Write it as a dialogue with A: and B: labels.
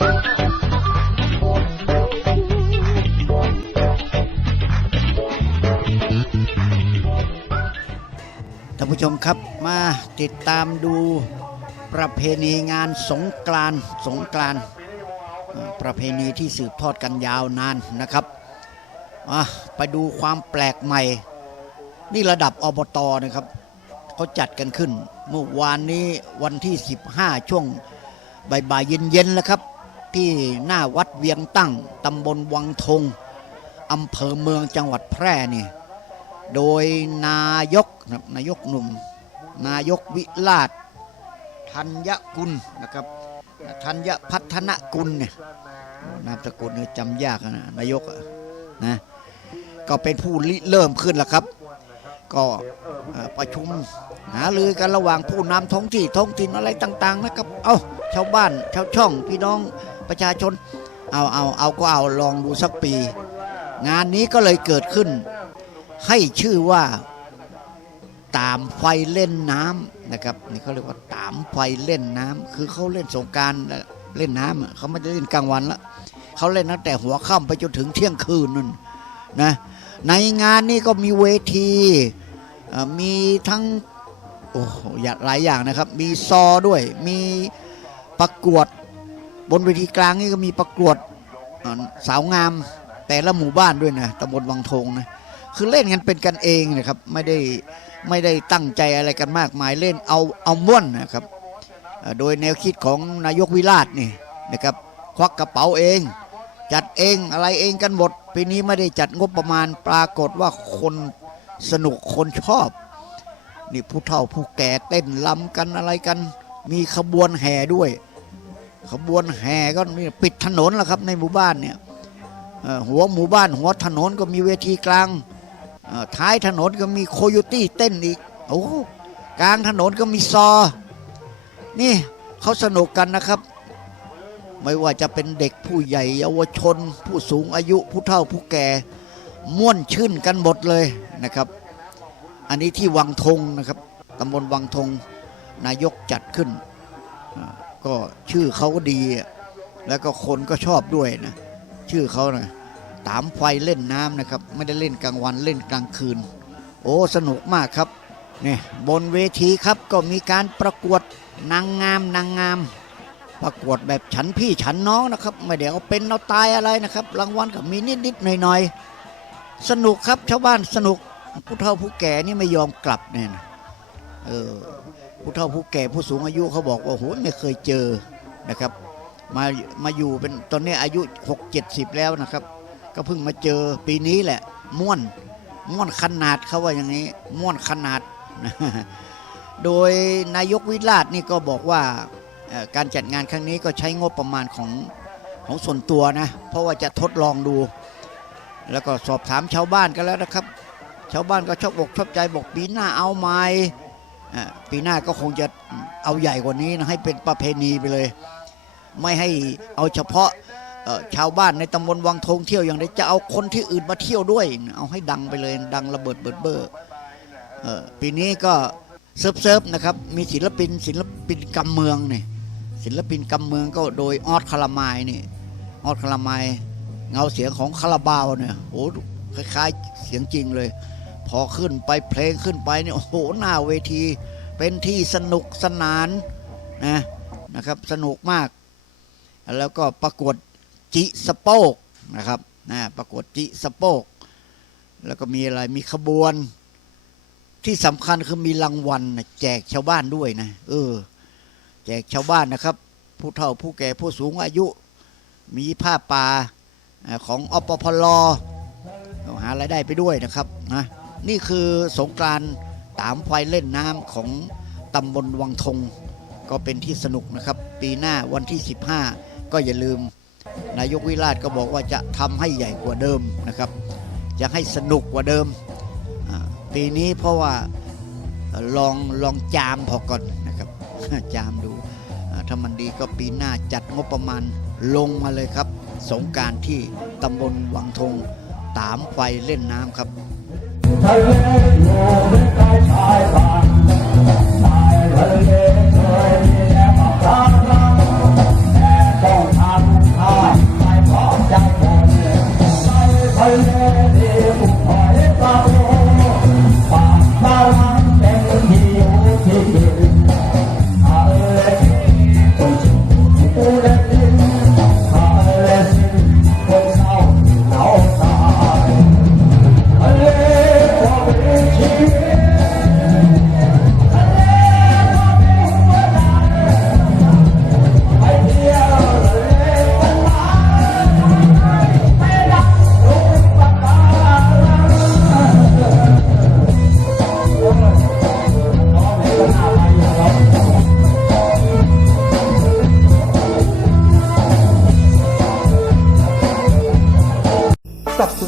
A: ท่านผู้ชมครับมาติดตามดูประเพณีงานสงกรานสงกรานประเพณีที่สืบทอดกันยาวนานนะครับไปดูความแปลกใหม่ นี่ระดับอบตนะครับเขาจัดกันขึ้น เมื่อวานนี้วันที่ 15 ช่วงบ่ายเย็นๆแล้วครับ ที่หน้าวัดเวียงตั้งตำบลวังทงอำเภอเมืองจังหวัดแพร่นี่โดยนายกนะครับนายกหนุ่ม นายกวิลาศธัญกุลนะครับธัญพัฒนกุลเนี่ยนามสกุลเนี่ยจำยากนะนายกนะก็เป็นผู้ริเริ่มขึ้นแล้วครับ ก็ประชุมหารือกันระหว่างผู้นำท้องที่ท้องถิ่นอะไรต่าง ๆ นะครับ เอาชาวบ้านชาวช่องพี่น้อง ประชาชน เอาเอาเอาก็เอาลองดูสักปี งานนี้ก็เลยเกิดขึ้น ให้ชื่อว่าตามไฟเล่นน้ำนะครับนี่เขาเรียกว่าตามไฟเล่นน้ำคือเขาเล่นสงการเล่นน้ำเขาไม่ได้เล่นกลางวันละเขาเล่นตั้งแต่หัวค่ำไปจนถึงเที่ยงคืนนั่นนะในงานนี้ก็มีเวทีมีทั้งโอ้โหอย่าหลายอย่างนะครับ มีซอด้วยมีประกวด บนเวทีกลางนี่ก็มีประกวดสาวงามแต่ละหมู่บ้านด้วยนะตำบลวังทงนะคือเล่นกันเป็นกันเองนะครับไม่ได้ไม่ได้ตั้งใจอะไรกันมากมายเล่นเอาเอาม่วนนะครับโดยแนวคิดของนายกวิราชนี่นะครับควักกระเป๋าเอง จัดเองอะไรเองกันหมดปีนี้ไม่ได้จัดงบประมาณปรากฏว่าคนสนุกคนชอบ นี่ผู้เฒ่าผู้แก่เต้นลำกันอะไรกัน มีขบวนแห่ด้วย ขบวนแห่ก็มีปิดถนนแล้วครับในหมู่บ้านเนี่ยหัวหมู่บ้านหัวถนนก็มีเวทีกลางท้ายถนนก็มีโคโยตี้เต้นอีกโอ้กลางถนนก็มีซอ นี่เขาสนุกกันนะครับ ไม่ว่าจะเป็นเด็กผู้ใหญ่เยาวชน ผู้สูงอายุผู้เฒ่าผู้แก่ม่วนชื่นกันหมดเลยนะครับ อันนี้ที่วังทงนะครับตำบลวังทงนายกจัดขึ้นอ่า ก็ชื่อเขาก็ดี แล้วก็คนก็ชอบด้วยนะชื่อเขานะตามไฟเล่นน้ำนะครับ ไม่ได้เล่นกลางวันเล่นกลางคืน โอ้สนุกมากครับเนี่ยบนเวทีครับก็มีการประกวดนางงามนางงาม ประกวดแบบฉันพี่ฉันน้องนะครับ ไม่ได้เอาเป็นเอาตายอะไรนะครับ รางวัลก็มีนิดๆหน่อยๆสนุกครับชาวบ้านสนุกผู้เฒ่าผู้แก่นี่ไม่ยอมกลับเนี่ยนะเออ ผู้เฒ่าผู้แก่ผู้สูงอายุเขาบอกว่าโหไม่เคยเจอนะครับมามาอยู่เป็นตอนนี้อายุ 6 70 แล้วนะครับ ก็เพิ่งมาเจอปีนี้แหละ ม่วน ม่วนขนาดเขาว่าอย่างนี้ ม่วนขนาด โดยนายกวิราชนี่ก็บอกว่าการจัดงานครั้งนี้ก็ใช้งบประมาณของของส่วนตัวนะ เพราะว่าจะทดลองดู แล้วก็สอบถามชาวบ้านกันแล้วนะครับ ชาวบ้านก็ชอบอกชอบใจบอกปีหน้าเอาไมอ่า ปีหน้าก็คงจะเอาใหญ่กว่านี้นะให้เป็นประเพณีไปเลย ไม่ให้เอาเฉพาะชาวบ้านในตำบลวังทงเที่ยวอย่างเดียวจะเอาคนที่อื่นมาเที่ยวด้วย เอาให้ดังไปเลยดังระเบิดเบิดเบ้อปีนี้ก็เซิร์ฟเซิร์ฟนะครับมีศิลปินศิลปินกำเมืองเนี่ยศิลปินกำเมืองก็โดยออดคาราไมายนี่ออดคาราไมายเงาเสียงของคาราบาวเนี่ยโอ้คล้ายๆเสียงจริงเลย พอขึ้นไปเพลงขึ้นไปเนี่ยโอ้โหหน้าเวที เป็นที่สนุกสนานนะนะครับสนุกมาก แล้วก็ประกวดจิสโปกนะครับนะประกวดจิสโปก แล้วก็มีอะไรมีขบวน ที่สำคัญคือมีรางวัลแจกชาวบ้านด้วยนะเออ แจกชาวบ้านนะครับ ผู้เฒ่าผู้แก่ผู้สูงอายุ มีผ้าป่าของอปพลหารายได้ไปด้วยนะครับนะ นี่คือสงกรานต์ตามไฟเล่นน้ำของตำบลวังทง ก็เป็นที่สนุกนะครับ ปีหน้าวันที่ 15 ก็อย่าลืม นายกวิราชก็บอกว่าจะทำให้ใหญ่กว่าเดิมนะครับจะให้สนุกกว่าเดิม ปีนี้เพราะว่าลองลองจามพอก่อนนะครับ จามดูถ้ามันดีก็ปีหน้าจัดงบประมาณลงมาเลยครับ สงการที่ตำบลวังทงตามไฟเล่นน้ำครับ
B: ทะเลอยู่ไม่ไกลชายฝั่ง